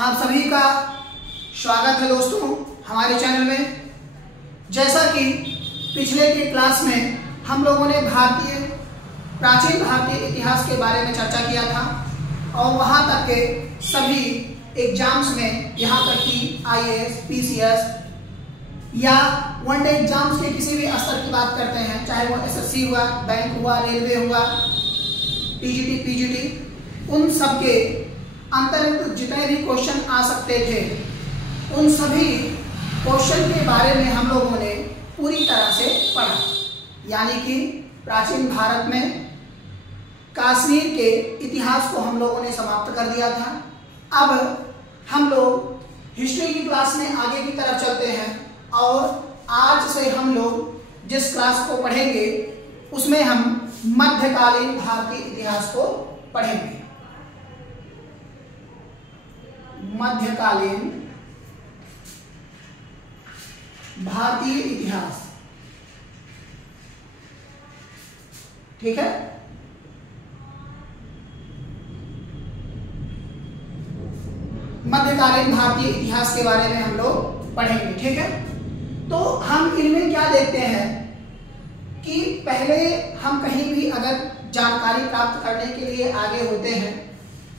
आप सभी का स्वागत है दोस्तों हमारे चैनल में। जैसा कि पिछले के क्लास में हम लोगों ने प्राचीन भारतीय इतिहास के बारे में चर्चा किया था और वहां तक के सभी एग्जाम्स में, यहाँ तक कि IAS, PCS या वनडे एग्जाम्स के किसी भी स्तर की बात करते हैं, चाहे वो SSC हुआ, बैंक हुआ, रेलवे हुआ, TGT, PGT, उन सब के अंतर्गत जितने भी क्वेश्चन आ सकते थे उन सभी क्वेश्चन के बारे में हम लोगों ने पूरी तरह से पढ़ा। यानी कि प्राचीन भारत में कश्मीर के इतिहास को हम लोगों ने समाप्त कर दिया था। अब हम लोग हिस्ट्री की क्लास में आगे की तरफ चलते हैं और आज से हम लोग जिस क्लास को पढ़ेंगे उसमें हम मध्यकालीन भारतीय इतिहास को पढ़ेंगे। मध्यकालीन भारतीय इतिहास, ठीक है। मध्यकालीन भारतीय इतिहास के बारे में हम लोग पढ़ेंगे, ठीक है। तो हम इनमें क्या देखते हैं कि पहले हम कहीं भी अगर जानकारी प्राप्त करने के लिए आगे होते हैं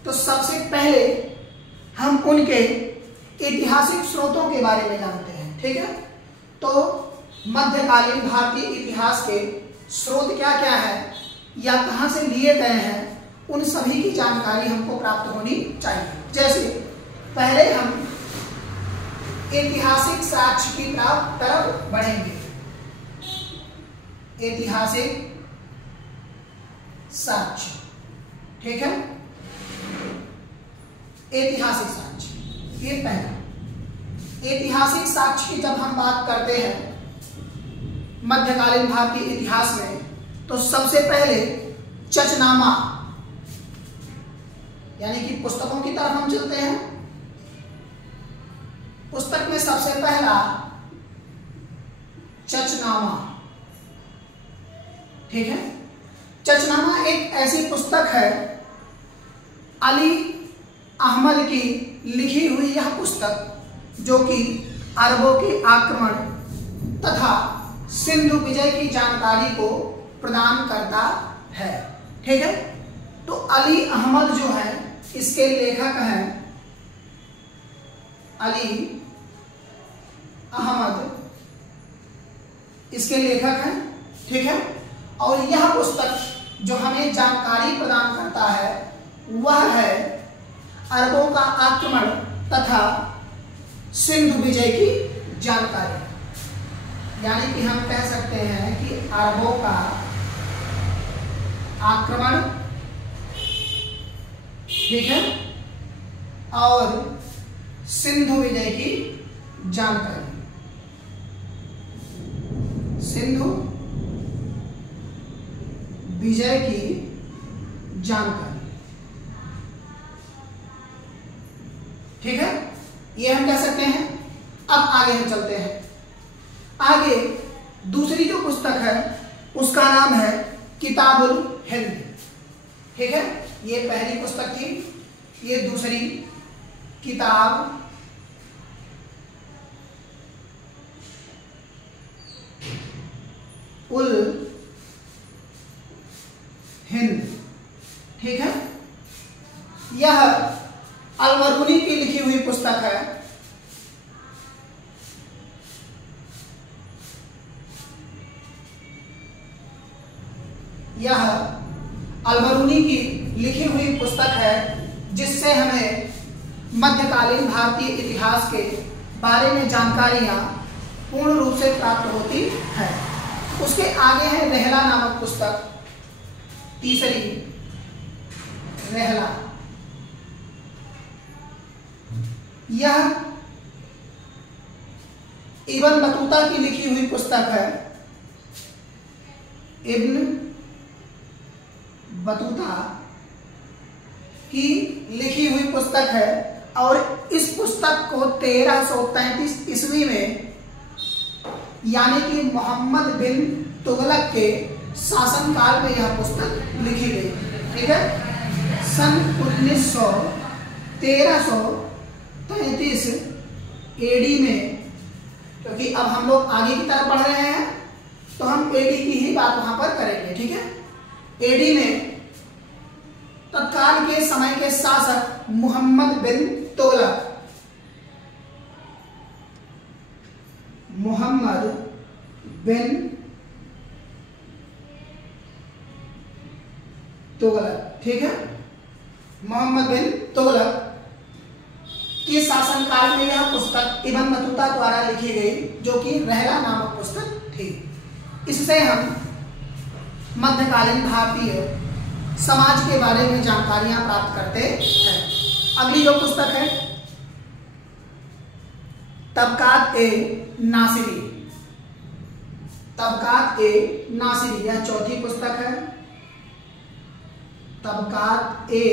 तो सबसे पहले हम उनके ऐतिहासिक स्रोतों के बारे में जानते हैं, ठीक है। तो मध्यकालीन भारतीय इतिहास के स्रोत क्या क्या है या कहां से लिए गए हैं, उन सभी की जानकारी हमको प्राप्त होनी चाहिए। जैसे पहले हम ऐतिहासिक साक्ष्य की तरफ बढ़ेंगे। ऐतिहासिक साक्ष्य, ठीक है। ऐतिहासिक साक्ष्य, ये पहला। ऐतिहासिक साक्ष्य की जब हम बात करते हैं मध्यकालीन भारतीय इतिहास में, तो सबसे पहले चचनामा, यानी कि पुस्तकों की तरफ हम चलते हैं। पुस्तक में सबसे पहला चचनामा, ठीक है। चचनामा एक ऐसी पुस्तक है, अली अहमद की लिखी हुई यह पुस्तक जो कि अरबों के आक्रमण तथा सिंधु विजय की जानकारी को प्रदान करता है, ठीक है। तो अली अहमद जो है इसके लेखक हैं, अली अहमद इसके लेखक हैं, ठीक है। और यह पुस्तक जो हमें जानकारी प्रदान करता है वह है अरबों का आक्रमण तथा सिंधु विजय की जानकारी। यानी कि हम कह सकते हैं कि अरबों का आक्रमण, ठीक है, और सिंधु विजय की जानकारी। सिंधु विजय की जानकारी, ठीक है, ये हम कह सकते हैं। अब आगे हम चलते हैं। आगे दूसरी जो पुस्तक है उसका नाम है किताबुल हिंद, ठीक है। ये पहली पुस्तक थी, ये दूसरी किताब उल हिंद, ठीक है। यह अल-बरूनी की लिखी हुई पुस्तक है। यह अल-बरूनी की लिखी हुई पुस्तक है जिससे हमें मध्यकालीन भारतीय इतिहास के बारे में जानकारियां पूर्ण रूप से प्राप्त होती है। उसके आगे है रेहला नामक पुस्तक, तीसरी रेहला। यह इब्न बतूता की लिखी हुई पुस्तक है। इब्न बतूता की लिखी हुई पुस्तक है और इस पुस्तक को 1333 ईस्वी में, यानी कि मोहम्मद बिन तुगलक के शासनकाल में यह पुस्तक लिखी गई, ठीक है। सन 1300 33 AD में, क्योंकि अब हम लोग आगे की तरफ बढ़ रहे हैं तो हम AD की ही बात वहां पर करेंगे, ठीक है। AD में तत्काल के समय के शासक मोहम्मद बिन तुगलक, मोहम्मद बिन तुगलक, ठीक है। मोहम्मद बिन तुगलक के शासनकाल में यह पुस्तक इब्न बतूता द्वारा लिखी गई, जो कि रहला नामक पुस्तक थी। इससे हम मध्यकालीन भारतीय समाज के बारे में जानकारियां प्राप्त करते हैं। अगली जो पुस्तक है तबकात ए नासिरी, तबकात ए नासिरी, यह चौथी पुस्तक है। तबकात ए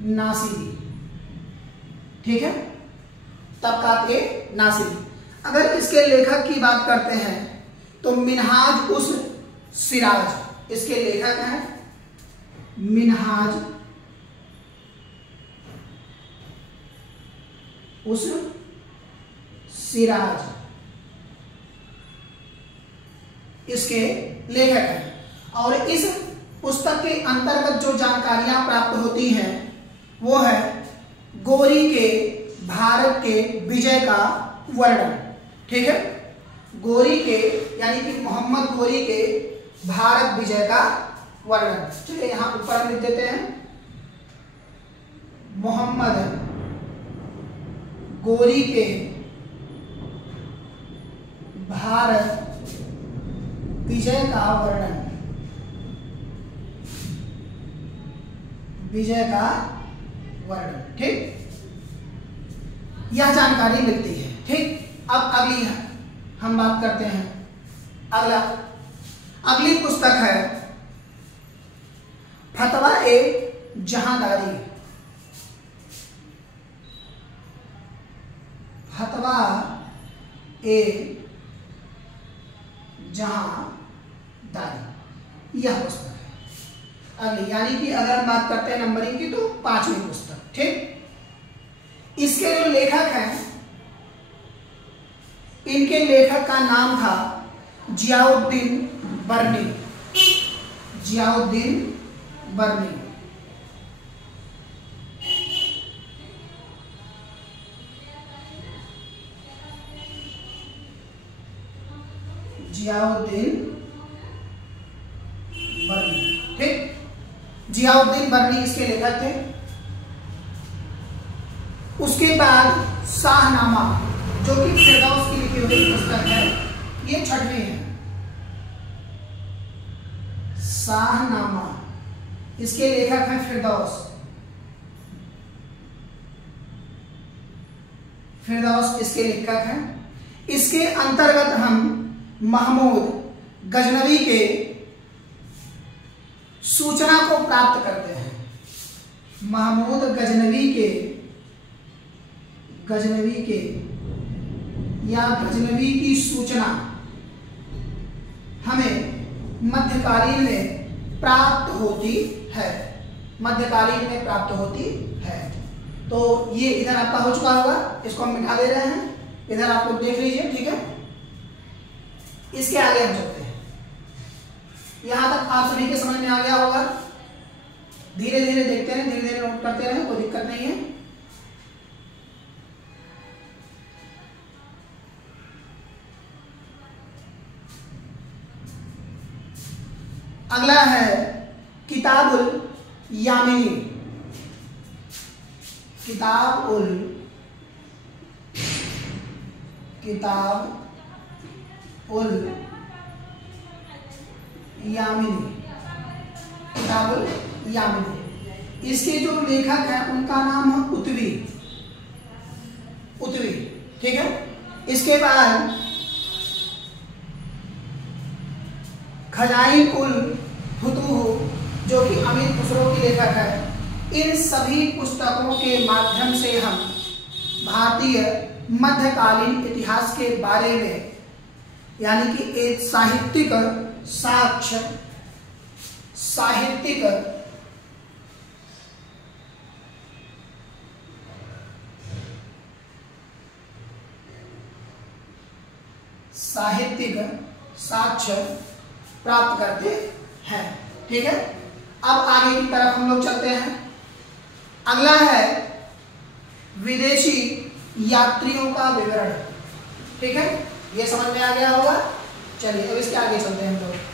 नासिरी, ठीक है, तबकात ए नासिरी। अगर इसके लेखक की बात करते हैं तो मिनहाज उस सिराज, इसके लेखक हैं मिनहाज उस सिराज, इसके लेखक हैं। और इस पुस्तक के अंतर्गत जो जानकारियां प्राप्त होती हैं वो है गोरी के भारत के विजय का वर्णन, ठीक है। गोरी के यानी कि मोहम्मद गोरी के भारत विजय का वर्णन, चलिए यहां ऊपर लिख देते हैं। मोहम्मद गोरी के भारत विजय का वर्णन, विजय का वर्णन, ठीक, यह जानकारी मिलती है, ठीक। अब अगली हम बात करते हैं, अगली पुस्तक है फतवा ए जहांदारी, फतवा ए जहांदारी, यह पुस्तक है अगली, यानी कि अगर हम बात करते हैं नंबरिंग की तो 5वीं पुस्तक, ठीक। इसके जो लेखक हैं, इनके लेखक का नाम था जियाउद्दीन बर्नी, जियाउद्दीन बर्नी। जियाउद्दीन बर्नी, ठीक, जियाउद्दीन बर्नी इसके लेखक थे। उसके बाद शाहनामा, जो कि फिरदौस की लिखी हुई पुस्तक है, ये 6वीं है। शाहनामा, इसके लेखक हैं फिरदौस, फिरदौस इसके लेखक हैं। इसके अंतर्गत हम महमूद गजनवी के सूचना को प्राप्त करते हैं। महमूद गजनवी के या गजनवी की सूचना हमें मध्यकालीन में प्राप्त होती है, मध्यकालीन में प्राप्त होती है। तो ये इधर आपका हो चुका होगा, इसको हम मिटा दे रहे हैं, इधर आप लोग देख लीजिए, ठीक है। इसके आगे हम चलते हैं, यहां तक आप सभी के समझ में आ गया होगा। धीरे धीरे देखते हैं, धीरे धीरे नोट करते रहें, कोई दिक्कत नहीं है। अगला है किताबुल यामिनी, किताबुल यामिनी, किताबुल यामिनी। इसके जो लेखक हैं उनका नाम है उतवी, ठीक है। इसके बाद खजाइन उल फुतूह, जो कि अमीर खुसरो की लेखक है। इन सभी पुस्तकों के माध्यम से हम भारतीय मध्यकालीन इतिहास के बारे में, यानी कि एक साहित्यिक साक्ष्य, साहित्यिक साहित्यिक साक्ष्य प्राप्त करते हैं। ठीक है, अब आगे की तरफ हम लोग चलते हैं। अगला है विदेशी यात्रियों का विवरण। ठीक है, ये समझ में आ गया होगा। चलिए अब इसके आगे चलते हैं हम लोग।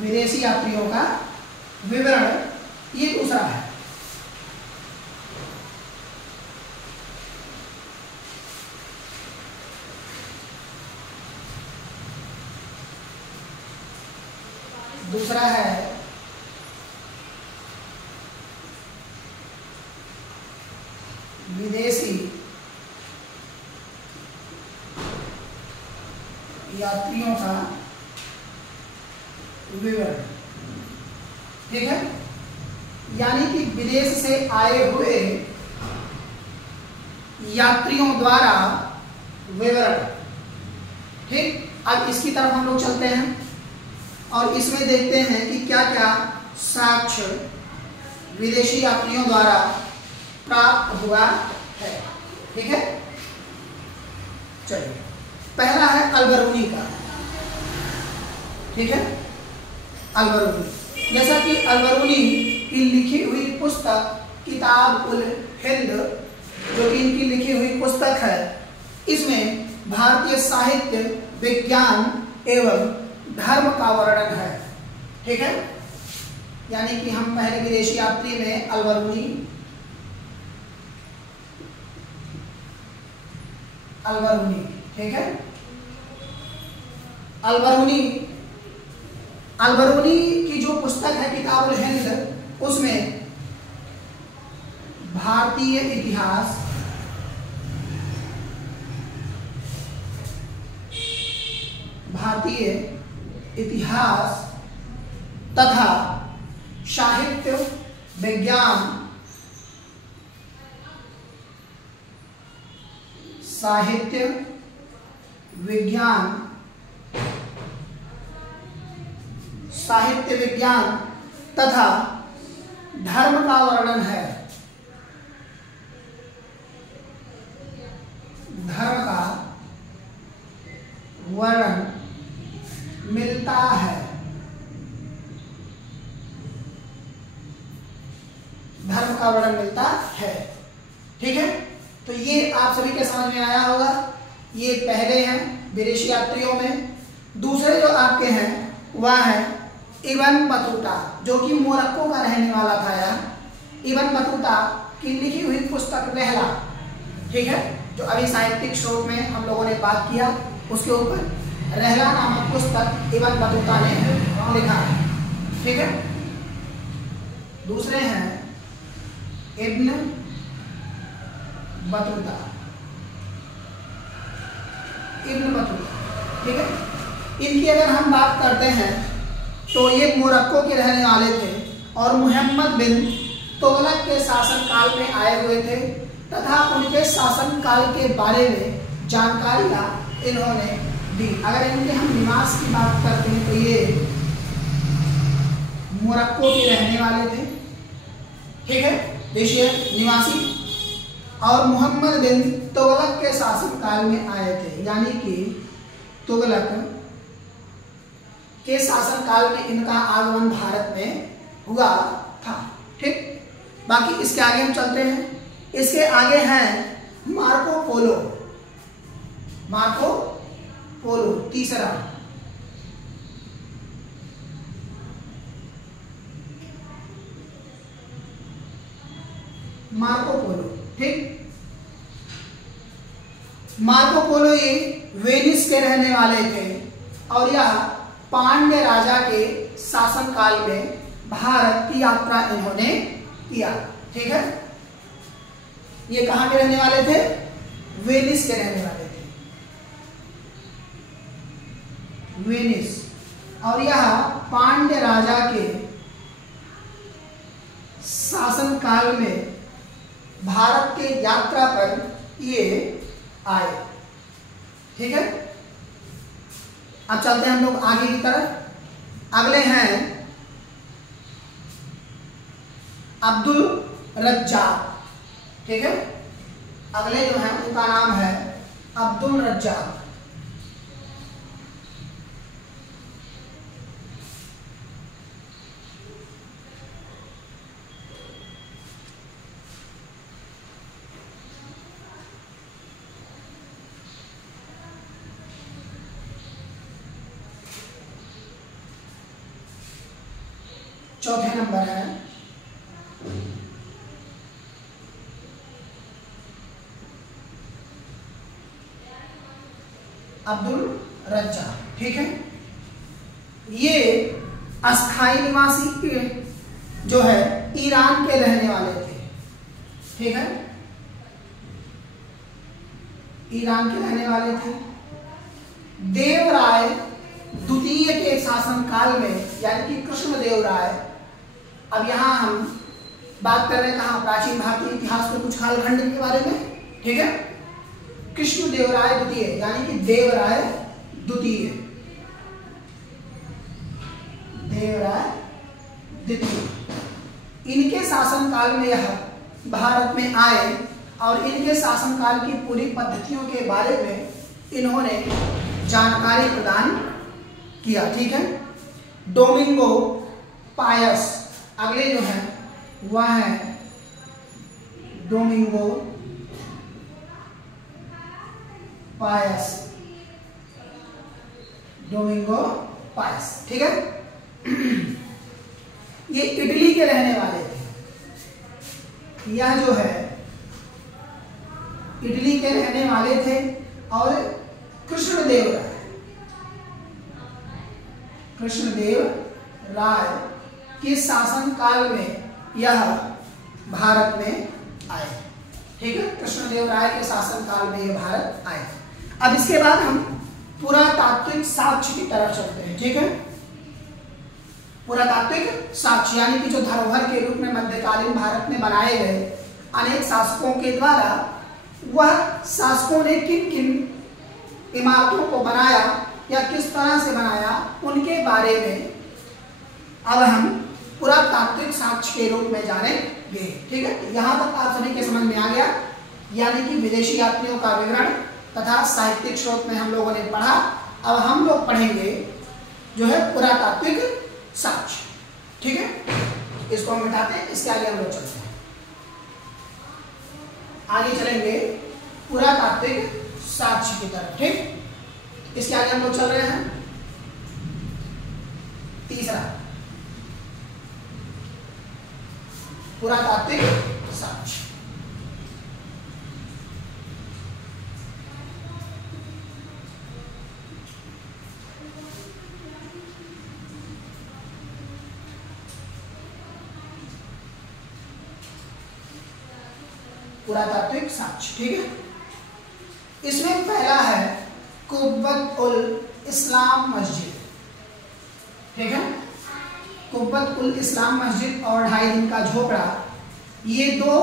विदेशी यात्रियों का विवरण, ये दूसरा है। दूसरा है विदेशी यात्रियों का विवरण। ठीक है, यानी कि विदेश से आए हुए यात्रियों द्वारा विवरण। ठीक, अब इसकी तरफ हम लोग चलते हैं और इसमें देखते हैं कि क्या क्या साक्ष्य विदेशी यात्रियों द्वारा प्राप्त हुआ है। ठीक है, चलिए पहला है अलबरूनी का। ठीक है, अलबरूनी, जैसा कि अलबरूनी की लिखी हुई पुस्तक किताब उल हिंद, जो कि इनकी लिखी हुई पुस्तक है, इसमें भारतीय साहित्य, विज्ञान एवं धर्म का वर्णन है। ठीक है, यानी कि हम पहले विदेशी यात्री में अलबरूनी ठीक है, अलबरूनी की जो पुस्तक है किताब उल हिंद, उसमें भारतीय इतिहास तथा साहित्य, विज्ञान, तथा धर्म का वर्णन है। धर्म का वर्णन मिलता है। धर्म का वर्णन मिलता है। ठीक है, तो ये आप सभी के समझ में आया होगा। ये पहले हैं विदेशी यात्रियों में। दूसरे जो आपके हैं वह है इब्न बतूता, जो कि मोरक्को का रहने वाला था। यार इब्न बतूता की लिखी हुई पुस्तक रहला। ठीक है, जो अभी साहित्यिक स्रोत में हम लोगों ने बात किया, उसके ऊपर रहला नामक पुस्तक इब्न बतूता ने लिखा है। ठीक है, दूसरे हैं इब्न बतूता। ठीक है, इनकी अगर हम बात करते हैं तो ये मोरक्को के रहने वाले थे और मुहम्मद बिन तुगलक के शासनकाल में आए हुए थे तथा उनके शासनकाल के बारे में जानकारियां इन्होंने दी। अगर इनके हम निवास की बात करते हैं तो ये मोरक्को के रहने वाले थे। ठीक है, देशीय निवासी, और मोहम्मद बिन तुगलक के शासनकाल में आए थे, यानी कि तुगलक के शासनकाल में इनका आगमन भारत में हुआ था। ठीक, बाकी इसके आगे हम चलते हैं। इसके आगे हैं मार्को पोलो तीसरा। Marco Polo. ठीक, मार्को पोलो ये वेनिस के रहने वाले थे और यह पांड्य राजा के शासनकाल में भारत की यात्रा इन्होंने किया। ठीक है, ये कहां के रहने वाले थे? वेनिस के रहने वाले थे, वेनिस। और यह पांड्य राजा के शासनकाल में भारत के यात्रा पर ये आए। ठीक है, अब चलते हैं हम लोग आगे की तरफ। अगले हैं अब्दुल रज्जाक। ठीक है, अगले जो है उनका नाम है अब्दुल रज्जाक। चौथे नंबर है अब्दुल रज्जाक। ठीक है, ये अस्थायी निवासी जो है ईरान के रहने वाले थे। ठीक है, ईरान के रहने वाले थे। देवराय द्वितीय के शासनकाल में, यानी कि कृष्णदेव राय, अब यहां हम बात कर रहे हैं कहां, प्राचीन भारतीय इतिहास के कुछ कालखंड के बारे में। ठीक है, कृष्णदेवराय द्वितीय यानी कि देवराय द्वितीय, देवराय द्वितीय, इनके शासनकाल में यह भारत में आए और इनके शासनकाल की पूरी पद्धतियों के बारे में इन्होंने जानकारी प्रदान किया। ठीक है, डोमिंगो पायस, अगले जो है वह है डोमिंगो पायस, डोमिंगो पायस। ठीक है, ये इटली के रहने वाले थे। यह जो है इटली के रहने वाले थे और कृष्णदेव राय के शासन काल में यह भारत में आए। ठीक है, कृष्णदेव राय के शासन काल में यह भारत आए। अब इसके बाद हम पुरातात्विक साक्ष्य की तरफ चलते हैं। ठीक है, पुरातात्विक साक्ष्य यानी कि जो धरोहर के रूप में मध्यकालीन भारत में बनाए गए अनेक शासकों के द्वारा, वह शासकों ने किन किन इमारतों को बनाया या किस तरह से बनाया, उनके बारे में अब हम पुरातात्विक साक्ष्य के रूप में जानेंगे। ठीक है, यहां तक आप सभी के समझ में आ गया, यानी कि विदेशी यात्रियों का विवरण तथा साहित्यिक स्रोत में हम लोगों ने पढ़ा। अब हम लोग पढ़ेंगे जो है पुरातात्विक साक्ष्य। ठीक है, इसको हम मिटाते हैं, इसके आगे हम लोग चलते हैं। आगे चलेंगे पुरातात्विक साक्ष्य की तरफ। ठीक, इसके आगे हम लोग चल रहे हैं तीसरा, पुरातात्विक साक्ष्य। पुरातात्विक साक्ष्य। ठीक है, इसमें पहला है कुब्बत उल इस्लाम मस्जिद। ठीक है, कुब्बत उल इस्लाम मस्जिद और 2.5 दिन का झोपड़ा, ये दो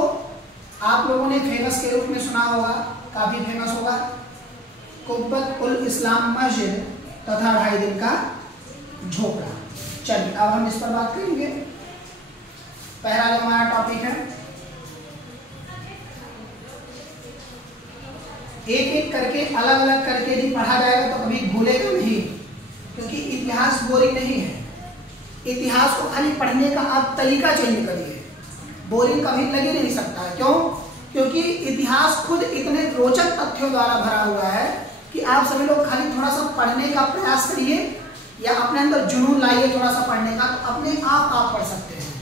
आप लोगों ने फेमस के रूप में सुना होगा, काफी फेमस होगा। कुब्बत उल इस्लाम मस्जिद तथा 2.5 दिन का झोपड़ा। चलिए अब हम इस पर बात करेंगे। पहला जो हमारा टॉपिक है, एक एक करके अलग अलग करके यदि पढ़ा जाएगा तो कभी भूलेगा नहीं, क्योंकि इतिहास बोरिंग नहीं है। इतिहास को खाली पढ़ने का आप तरीका चेंज करिए, बोरिंग कभी लग ही नहीं सकता है। क्यों? क्योंकि इतिहास खुद इतने रोचक तथ्यों द्वारा भरा हुआ है कि आप सभी लोग खाली थोड़ा सा पढ़ने का प्रयास करिए या अपने अंदर जुनून लाइए थोड़ा सा पढ़ने का, तो अपने आप पढ़ सकते हैं।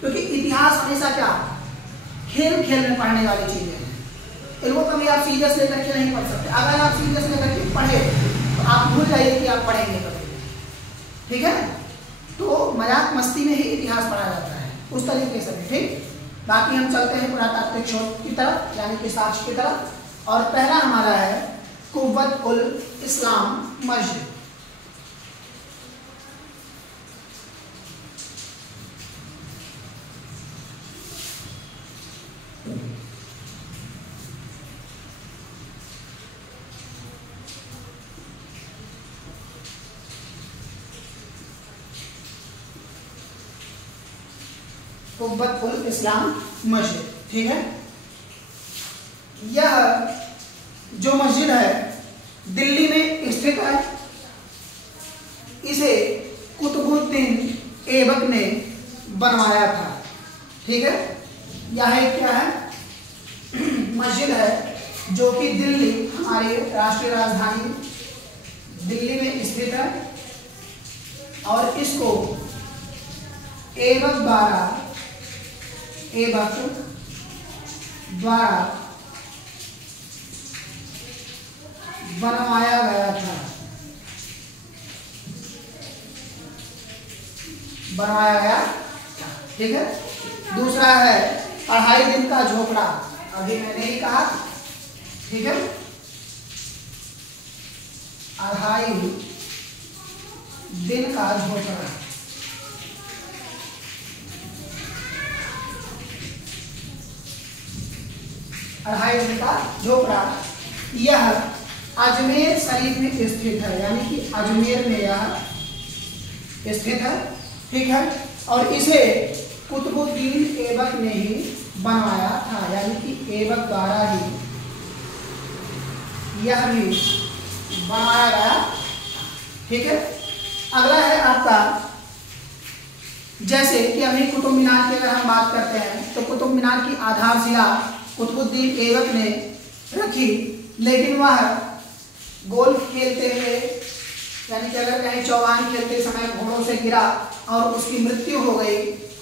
क्योंकि इतिहास हमेशा क्या, खेल खेल में पढ़ने वाली चीजें हैं। इनको कभी आप सीरियस लेकर के नहीं पढ़ सकते। अगर आप सीरियस लेकर के पढ़े तो आप भूल जाइए कि आप पढ़ेंगे कभी। ठीक है, तो मजाक मस्ती में ही इतिहास पढ़ा जाता है, उस तरीके से भी। ठीक, बाकी हम चलते हैं पुरातात्विक शोध की तरफ, यानी कि साक्ष्य की तरफ। और पहला हमारा है कुव्वत उल इस्लाम मस्जिद। कुब्बतुल इस्लाम मस्जिद। ठीक है, यह जो मस्जिद है दिल्ली में स्थित है। इसे कुतुबुद्दीन ऐबक ने बनवाया था। ठीक है, यह क्या है, मस्जिद है जो कि दिल्ली, हमारी राष्ट्रीय राजधानी दिल्ली में स्थित है और इसको ऐबक द्वारा बनवाया गया था। ठीक है, दूसरा है 2.5 दिन का झोपड़ा, अभी मैंने ही कहा। ठीक है, 2.5 दिन का झोपड़ा। यह अजमेर शरीफ में स्थित है, यानी कि अजमेर में यह स्थित है। ठीक है, और इसे कुतुबुद्दीन ऐबक ने ही बनवाया था, यानी कि ऐबक द्वारा ही यह भी बनवाया गया। ठीक है, अगला है आपका, जैसे कि अभी कुतुब मीनार की अगर हम बात करते हैं तो कुतुब मीनार की आधारशिला कुतुबुद्दीन ऐबक ने रखी, लेकिन वह गोल्फ खेलते हुए, यानी कि अगर कहीं चौगान खेलते समय घोड़ों से गिरा और उसकी मृत्यु हो गई,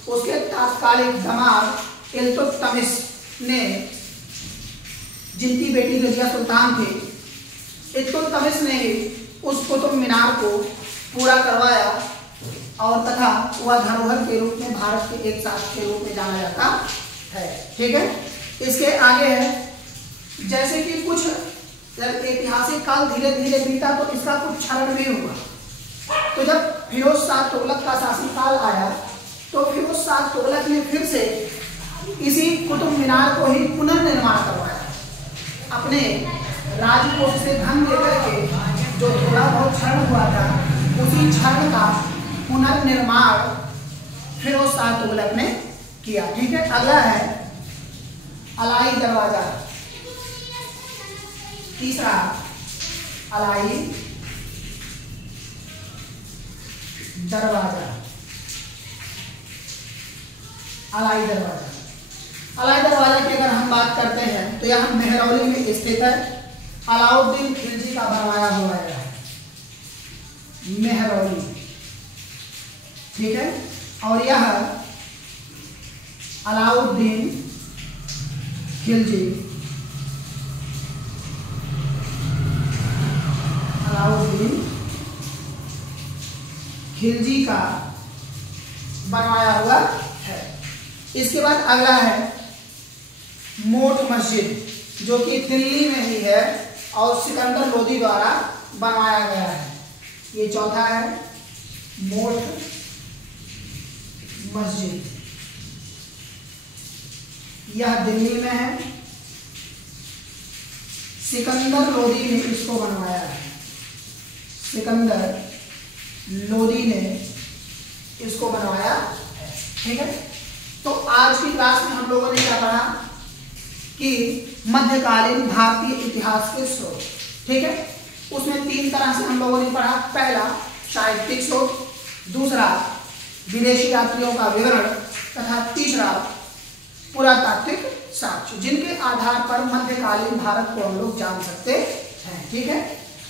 उसके तात्कालिक दामाद इल्तुतमिश ने, जिनकी बेटी रजिया सुल्तान थी, इल्तुतमिश ने उस कुतुब मीनार को पूरा करवाया और तथा वह धरोहर के रूप में भारत के एक शास्त्र के रूप में जाना जाता है। ठीक है, इसके आगे है, जैसे कि कुछ ऐतिहासिक काल धीरे धीरे बीता तो इसका कुछ क्षरण भी हुआ। तो जब फिरोज शाह तुगलक का शासनकाल आया तो फिरोज शाह तुगलक ने फिर से इसी कुतुब मीनार को ही पुनर्निर्माण करवाया। अपने राजकोष से धन लेकर के जो थोड़ा बहुत क्षरण हुआ था, उसी क्षरण का पुनर्निर्माण फिरोज शाह तुगलक ने किया। ठीक है, अगला है अलाई दरवाजा। तीसरा अलाई दरवाजा। अलाई दरवाजा की अगर हम बात करते हैं तो यह मेहरौली में स्थित है। अलाउद्दीन खिलजी का बनवाया हुआ है मेहरौली। ठीक है, और यह अलाउद्दीन खिलजी का बनवाया हुआ है। इसके बाद अगला है मोट मस्जिद, जो कि दिल्ली में ही है और सिकंदर लोदी द्वारा बनवाया गया है। ये चौथा है मोट मस्जिद, यह दिल्ली में है, सिकंदर लोदी ने इसको बनवाया है। सिकंदर लोदी ने इसको बनवाया है। ठीक है, तो आज की क्लास में हम लोगों ने क्या पढ़ा कि मध्यकालीन भारतीय इतिहास के स्रोत। ठीक है, उसमें 3 तरह से हम लोगों ने पढ़ा। पहला साहित्यिक स्रोत, दूसरा विदेशी यात्रियों का विवरण तथा तीसरा पुरातात्विक साक्ष्य, जिनके आधार पर मध्यकालीन भारत को हम लोग जान सकते हैं। ठीक है,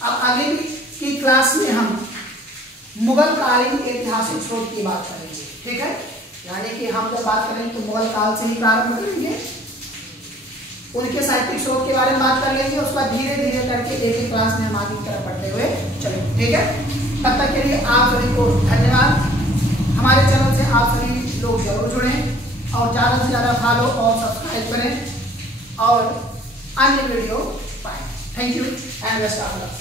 अब आगे की क्लास में हम मुगल कालीन ऐतिहासिक स्रोत की बात करेंगे। ठीक है, यानी कि हम जब बात करेंगे तो मुगल काल से ही प्रारंभ करेंगे, उनके साहित्यिक स्रोत के बारे में बात कर लेंगे, उसके बाद धीरे धीरे करके एक एक क्लास में हम आगे की तरफ बढ़ते हुए चलेंगे। ठीक है, तब तक के लिए आप सभी को धन्यवाद। हमारे चैनल से आप सभी लोग जरूर जुड़ें और ज़्यादा से ज़्यादा फॉलो और सब्सक्राइब करें और अन्य वीडियो पाएं। Thank you and best of luck.